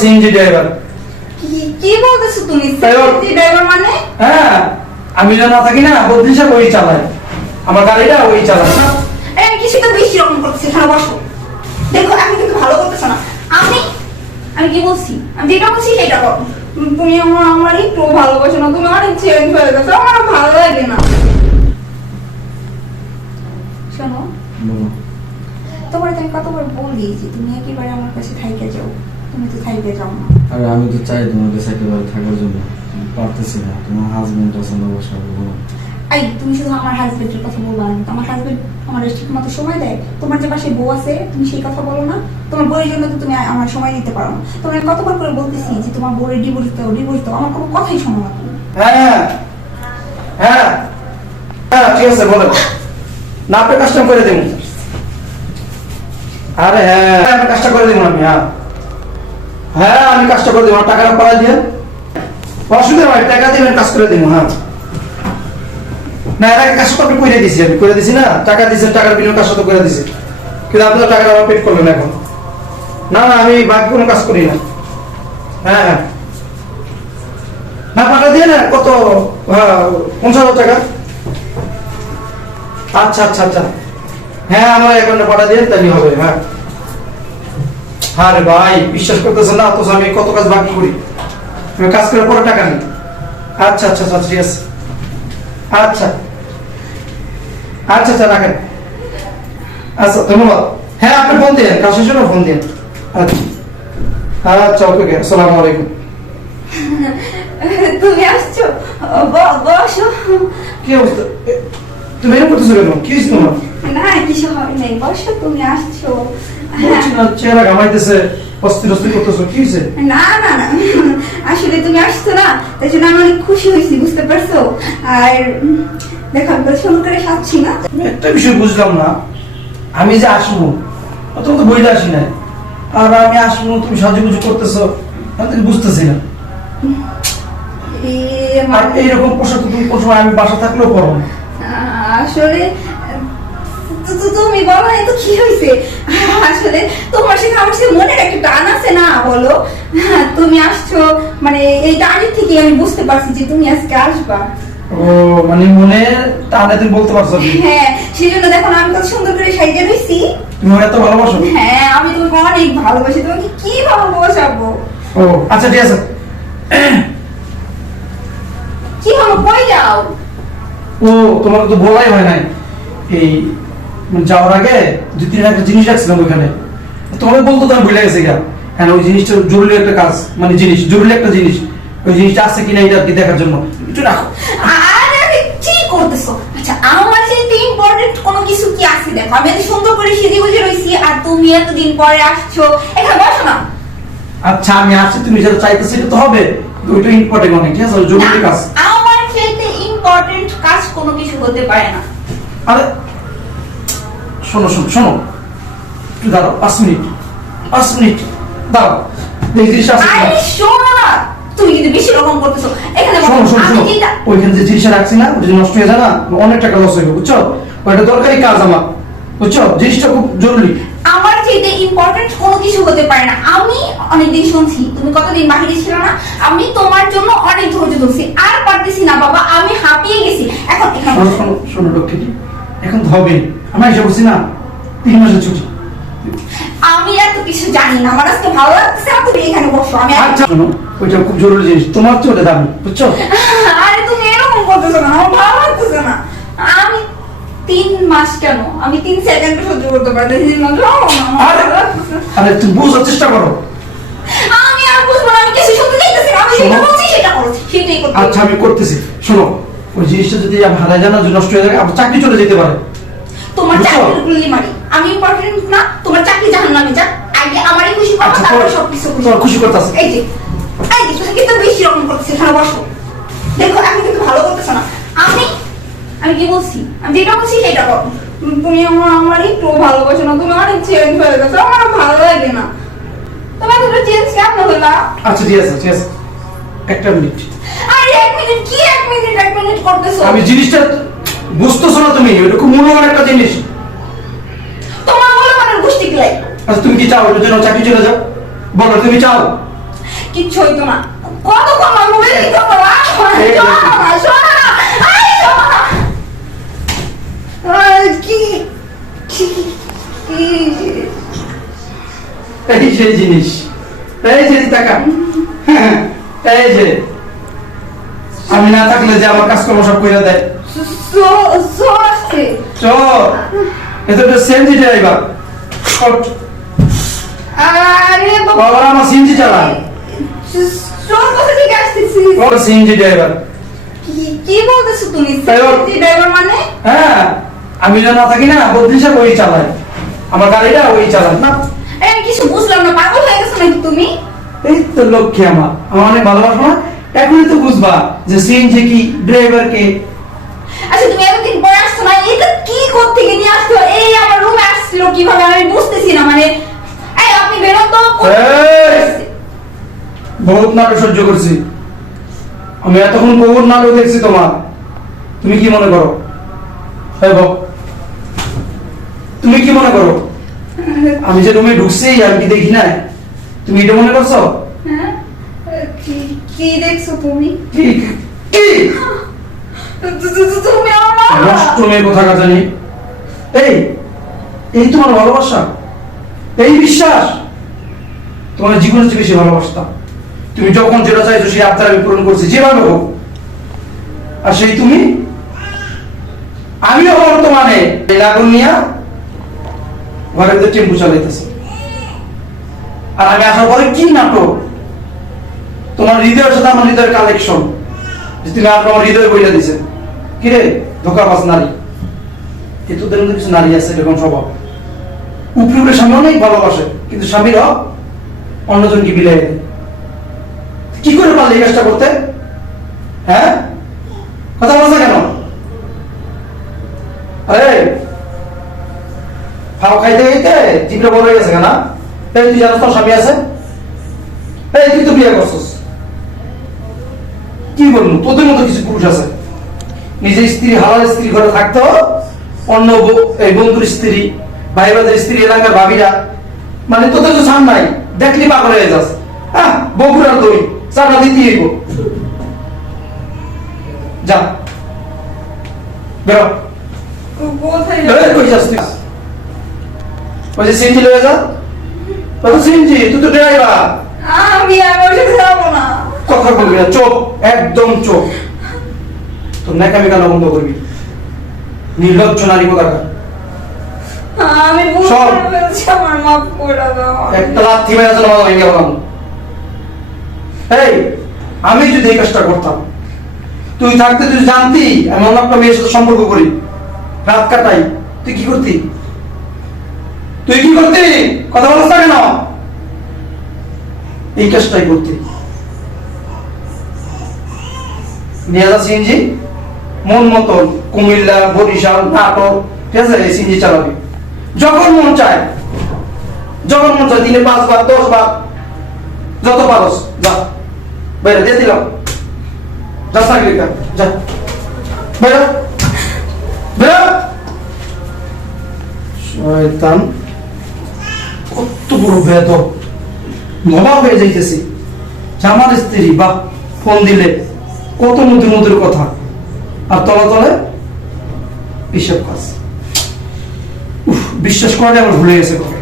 CNG driver. কি বলতেছো তুমি? সিএনজি ড্রাইভার মানে? হ্যাঁ, আমি যখন না থাকি না বদলিশা ওই চালায়, আমার গাড়িটা ওই চালায় না। আমি কিছু তো বেশি রকম করতেছি, এখানে বসো। দেখো আমি কিন্তু ভালো করতেছো না। আমি আমি কি বলছি? আমি যেটা বলছি সেটা করো। তুমি আমার একটু ভালোবাসো না, তুমি অনেক চেঞ্জ হয়ে গেছো, আমার ভালো লাগে না। শোনো, তোমার তো আমি কতবার বলি যে তুমি একেবারে আমার কাছে থাইকে যাও, তুমি তো থাইকে যাও না। আরে আমি তো চাই তোমার কাছে একেবারে থাকার জন্য, পারতেছি না। তোমার হাজবেন্ড আছে না, বসাবো বলো। এই তুমি শুধু আমার হাজবেন্ডের কথা বলবা না, আমার হাজবেন্ড আমার ঠিক মতো সময় দেয়? তোমার যে পাশে বউ আছে তুমি সেই কথা বলো না? তোমার বউয়ের জন্য তো তুমি আমার সময় দিতে পারো না। তোমার কতবার করে বলতেছি যে তোমার বউয়ের ডিভোর্স দাও, ডিভোর্স দাও, আমার কোনো কথাই শোনো না তুমি। হ্যাঁ হ্যাঁ হ্যাঁ, ঠিক আছে বলেন না, আপনি কাজটা করে দেবেন। আরে হ্যাঁ, আমি কাজটা করে দেবো আমি। হ্যাঁ হ্যাঁ, আমি কাজটা করে দেবো, টাকাটা পাঠাই দিয়ে অসুবিধা নয়, টাকা দিবেন, কাজ করে দেবো। হ্যাঁ না, এর আগে কাজটা আপনি করে দিছি, আমি করে দিছি না, টাকা দিয়েছেন, টাকার বিনিময়ে কাজটা তো করে দিছি, কিন্তু আপনি তো টাকাটা আমার পেড করলেন এখন। না না, আমি বাকি কোনো কাজ করি না। হ্যাঁ হ্যাঁ না, পাঠা দিয়ে না কত? হ্যাঁ 50,000 টাকা। আচ্ছা আচ্ছা আচ্ছা, হ্যাঁ আমার অ্যাকাউন্টে পাঠা দিয়ে তাহলে হবে। হ্যাঁ হ্যাঁ রে ভাই, বিশ্বাস করতেছেন না তো, আমি কত কাজ বাকি করি, আমি কাজ করে পরে টাকা নিই। আচ্ছা আচ্ছা আচ্ছা, ঠিক আছে। আচ্ছা আচ্ছা আচ্ছা, রাখেন। আচ্ছা ধন্যবাদ। হ্যাঁ আপনি ফোন দিন, কাজ শেষ হলে ফোন দিন। আচ্ছা আচ্ছা, ওকে, আসসালামু আলাইকুম। তুমি আসছো? বসো। কি অবস্থা? তুমি এরকম করতেছো কেন? কি হয়েছে তোমার? না কিছু হবে নাই, বসো। তুমি আসছো? বলছি না, চেহারা ঘামাইতেছে, অস্থির অস্থির করতেছো, কি হয়েছে? না না না, আসলে তুমি আসছো না, তাই জন্য আমি অনেক খুশি হয়েছি, বুঝতে পারছো? আর দেখো আমি সুন্দর করে সাজছি না। আমি একটা বিষয় বুঝলাম না, আমি যে আসবো তুমি তো বইলে আসি নাই, আর আমি আসবো তুমি সাজুগুজু করতেছো, আমি তো বুঝতেছি না। আর এইরকম পোশাক তো তুমি কোন সময় আমি বাসা থাকলেও পরো না। আসলে তুমি বলো না তো কি হয়েছে? আসলে তোমার সাথে আমার সাথে মনের একটা টান আছে না, বলো? তুমি আসছো মানে এই টানের থেকে আমি বুঝতে পারছি যে তুমি আজকে আসবা। ও মানে মনে টানে তুমি বলতে পারছো? হ্যাঁ, সেই জন্য দেখো না আমি কত সুন্দর করে সাইজে রয়েছি। তুমি এত ভালোবাসো? হ্যাঁ, আমি তোমাকে অনেক ভালোবাসি, তোমাকে কি ভালোবাসাবো। ও আচ্ছা ঠিক আছে। কি হলো, কই যাও? ও তোমাকে তো বলাই হয় নাই, এই যাওয়ার আগে 2-3 একটা জিনিস রাখছিলাম ওইখানে, তোমাকে বলতো তো আমি ভুলে গেছি গা। হ্যাঁ ওই জিনিসটা জরুরি একটা কাজ, মানে জিনিস জরুরি একটা জিনিস, ওই জিনিসটা আছে কিনা এটা কি দেখার জন্য একটু রাখো। আরে কি করতেছো? আচ্ছা আমার যে ইম্পর্টেন্ট কোনো কিছু কি আছে? দেখো আমি এত সুন্দর করে সেজে গুজে রইছি, আর তুমি এতদিন পরে আসছো, এখানে বসো না। আচ্ছা আমি আসছি, তুমি যেটা চাইতেছো সেটা তো হবে, ওইটা ইম্পর্টেন্ট অনেক, ঠিক আছে, জরুরি কাজ। আমার ক্ষেত্রে ইম্পর্টেন্ট কাজ কোনো কিছু হতে পারে না। আরে শোনো শোনো শোনো, একটু দাঁড়াও, 5 মিনিট দাঁড়াও, এই জিনিসটা আছে কিনা। আরে শোনো না, তুমি কিন্তু বেশি রকম করতেছো। এখানে বসো। শোনো শোনো আমি শোনো, যেটা ওইখানে যে জিনিসটা রাখছি না, ওটা যদি নষ্ট হয়ে যায় না অনেক টাকা লস হয়ে, বুঝছো? ওইটা দরকারি কাজ আমার, বুঝছো? জিনিসটা খুব জরুরি। আমার যেটা ইম্পর্টেন্ট কোনো কিছু হতে পারে না। আমি অনেকদিন শুনছি তুমি কতদিন বাহিরে ছিল না, আমি তোমার জন্য অনেক ধৈর্য ধরছি, আর পারতেছি না বাবা, আমি হাঁপিয়ে গেছি। এখন এখানে শোনো শোনো শোনো লক্ষ্মী, এখন তো হবে, আমরা এসে বলছি না 3 মাসের ছুটি। আমি এত কিছু জানি না, আমার আজকে ভালো লাগছে, তুমি এখানে বসো। আমি আচ্ছা শোনো, ওইটা খুব জরুরি জিনিস, তোমার তো ওটা দামি, বুঝছো? আরে তুমি এরকম করতেছো না, আমার ভালো লাগতেছে না। আমি 3 মাস কেন, আমি 3 সেকেন্ড সহ্য করতে পারতেছি না। আরে আরে তুমি বোঝার চেষ্টা করো। আমি আর বুঝবো না, আমি কিছু শুনতে চাইতেছি না, আমি যেটা বলছি সেটা করো, সেটাই করতে। আচ্ছা আমি করতেছি, শোনো, ওই জিনিসটা যদি আমি হারাই জানা যদি নষ্ট হয়ে যায়, আমার চাকরি চলে যেতে পারে। তোমার বুঝছো? চাকরি গুলি মারি, আমি ইম্পর্টেন্ট না, তোমার চাকরি জাহান্নামে যাক, আগে আমারই খুশি করো, আচ্ছা, তারপর তোমার- সবকিছু তোমার খুশি করতেছে। এই যে তুমি কিন্তু বেশি রকম করতেছো, এখানে বসো। দেখো আমি কিন্তু ভালো করতেছো না। আমি কি বলছি? আমি যেটা বলছি সেটা করো। তুমি আমার একটু ভালোবাসো না, তুমি অনেক চেঞ্জ হয়ে গেছো, আমার ভালো লাগে না। তুমি এতটা চেঞ্জ কেমন হলা? আচ্ছা ঠিক আছে ঠিক আছে, একটা মিনিট। আরে 1 মিনিট কি, 1 মিনিট করতেছো? আমি জিনিসটা বুঝতেছো না তুমি, এটা খুব মূল্যবান একটা জিনিস। তোমার বলে মানে গোষ্ঠী কিলাই। আচ্ছা তুমি কি চাও এটার জন্য চাকরি চলে যাও? বলো তুমি চাও? কিচ্ছু হইতো না। কতক্ষণ না মোবাইল দিতে হবে? এই দেখো। শোনো না, এই শোনো না। কি এই সেই জিনিস, এই যে টাকা, এই যে আমি না থাকলে যে আমার কাজকর্ম সব করে দেয়। আসছে। চল, এটা তো সিএনজি ড্রাইভার। আরে বাবা আমার সিএনজি চালায়। চোর কোথা থেকে আসতেছি? ও সিএনজি ড্রাইভার। কি বলতেছো তুমি? তাইও- ড্রাইভার মানে? হ্যাঁ, আমি যখন না থাকি না, বদ্রিশা ওই চালায়, আমার গাড়িটা ওই চালায় না। আরে আমি কিছু বুঝলাম না, পাগল হয়ে গেছো নাকি তুমি? এই তো লক্ষ্মী আমার অনেক ভালোবাসো না, এখনই তো বুঝবা যে সিএনজি কি, ড্রাইভার কে। আচ্ছা তুমি এতদিন পরে আসছো না, এটা কি করতে গিয়ে নিয়ে আসছো? এই আমার রুমে আসছিল কিভাবে আমি বুঝতেছি না। মানে এই আপনি বেরোন তো। এই! বহুত নাটক সহ্য করছি আমি, এতক্ষণ বহুত নাটক দেখছি তোমার। তুমি কি মনে করো? এই বল, তুমি কি মনে করো? আমি যে রুমে ঢুকছি আমি কি দেখি না? তুমি এটা মনে করছো? হ্যাঁ? কি দেখছো তুমি? কি কি তুমি আমার নষ্ট মেয়ে কথা জানি। এই এই তোমার ভালোবাসা, এই বিশ্বাস, তোমার জীবনের চেয়ে বেশি ভালোবাসতাম। তুমি যখন যেটা চাইছো সেই আবদার আমি পূরণ করছি যেভাবে হোক। আর সেই তুমি, আমিও বর্তমানে এই লাগুন নিয়া ঘরের ভিতরে টেম্পু চালাইতেছি। আর আমি আসার পরে কি নাটক, তোমার হৃদয়ের সাথে আমার হৃদয়ের কালেকশন, তুমি আপনার আমার হৃদয় বইলা দিছেন। কিরে ধোকাবাজ নারী, এ তোদের মধ্যে কিছু নারী আছে এরকম স্বভাব, উপরে উপরে স্বামী অনেক ভালোবাসে কিন্তু স্বামীরা অন্যজনকে বিলাই দেয়। কি করে পারলে এই কাজটা করতে? হ্যাঁ, কথা বলছে কেন? আরে খাও খাইতে খাইতে জিভটা বড় হয়ে গেছে কেন? এই তুই জানো তোর স্বামী আছে? এই তুই তো বিয়ে করছিস, কি বলবো, তোদের মতো কিছু পুরুষ আছে নিজের স্ত্রী, হালাল স্ত্রী ঘরে থাকতো, অন্য এই বন্ধুর স্ত্রী, ভাই বাদের স্ত্রী, এলাকার ভাবিরা, মানে তোদের তো ছাড় নাই, দেখলি পাগল হয়ে যাস। হ্যাঁ, বগুড়ার দই চাটা দিতে হইব। যা বেরো। কোথায় এই, কই যাস তুই? ওই যে সিএনজি লয়ে যা। ওই তো সিএনজি, তুই তো ড্রাইভার। আমি ওর সাথে যাবো না। কথা বলবি না, চোখ একদম চোখ। তোর ন্যাকামি কান্না বন্ধ করবি, নির্লজ্জ নারী কোথাকার। আমি ভুল সব। করে ফেলছি, আমার মাফ করে দাও। একটা লাথি মেরে যেন আমার ভেঙে বললাম। এই আমি যদি এই কাজটা করতাম, তুই থাকতে তুই জানতি আমি অন্য একটা মেয়ের সাথে সম্পর্ক করি, রাত কাটাই, তুই কি করতি? তুই কি করতি? কথা বলছ না কেন? এই কাজটাই করতি। নিয়ে যা সিএনজি, মন মতন কুমিল্লা, বরিশাল, নাটক, ঠিক আছে, এই সিএনজি চালাবি যখন মন চায়, যখন মন চায়, দিনে 5 বার 10 বার যত পারস যা। বাইরে দিয়ে দিলাম, যা চাকরি কর, যা বাইরে বেরো। শয়তান, কত বড় বেয়াদব, নবাব হয়ে যাইতেছি। আমার স্ত্রী বা ফোন দিলে কত মধুর মধুর কথা, আর তলা তলে এইসব কাজ। উফ, বিশ্বাস করাটা আমার ভুলে গেছে কথা।